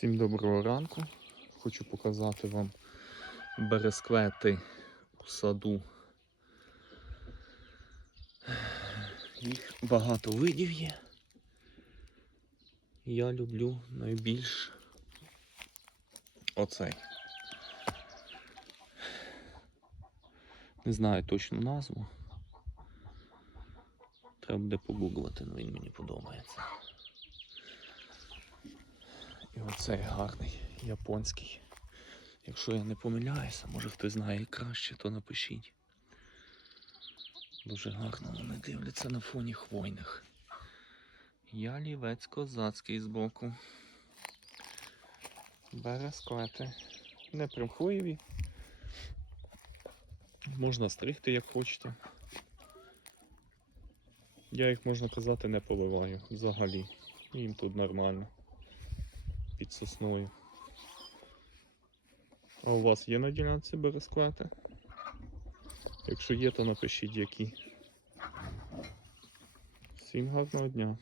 Всім доброго ранку. Хочу показати вам бересквети у саду. Їх багато видів є. Я люблю найбільш оцей. Не знаю точну назву. Треба буде погуглити, але він мені подобається. Оцей гарний японський. Якщо я не помиляюся, може хтось знає краще, то напишіть. Дуже гарно вони дивляться на фоні хвойних. Ялівець козацький збоку. Бересквети. Не примхливі. Можна стригти як хочете. Я їх, можна казати, не поливаю взагалі. Їм тут нормально під сосною. А у вас є на ділянці бересклети? Якщо є, то напишіть які. Всім гарного дня.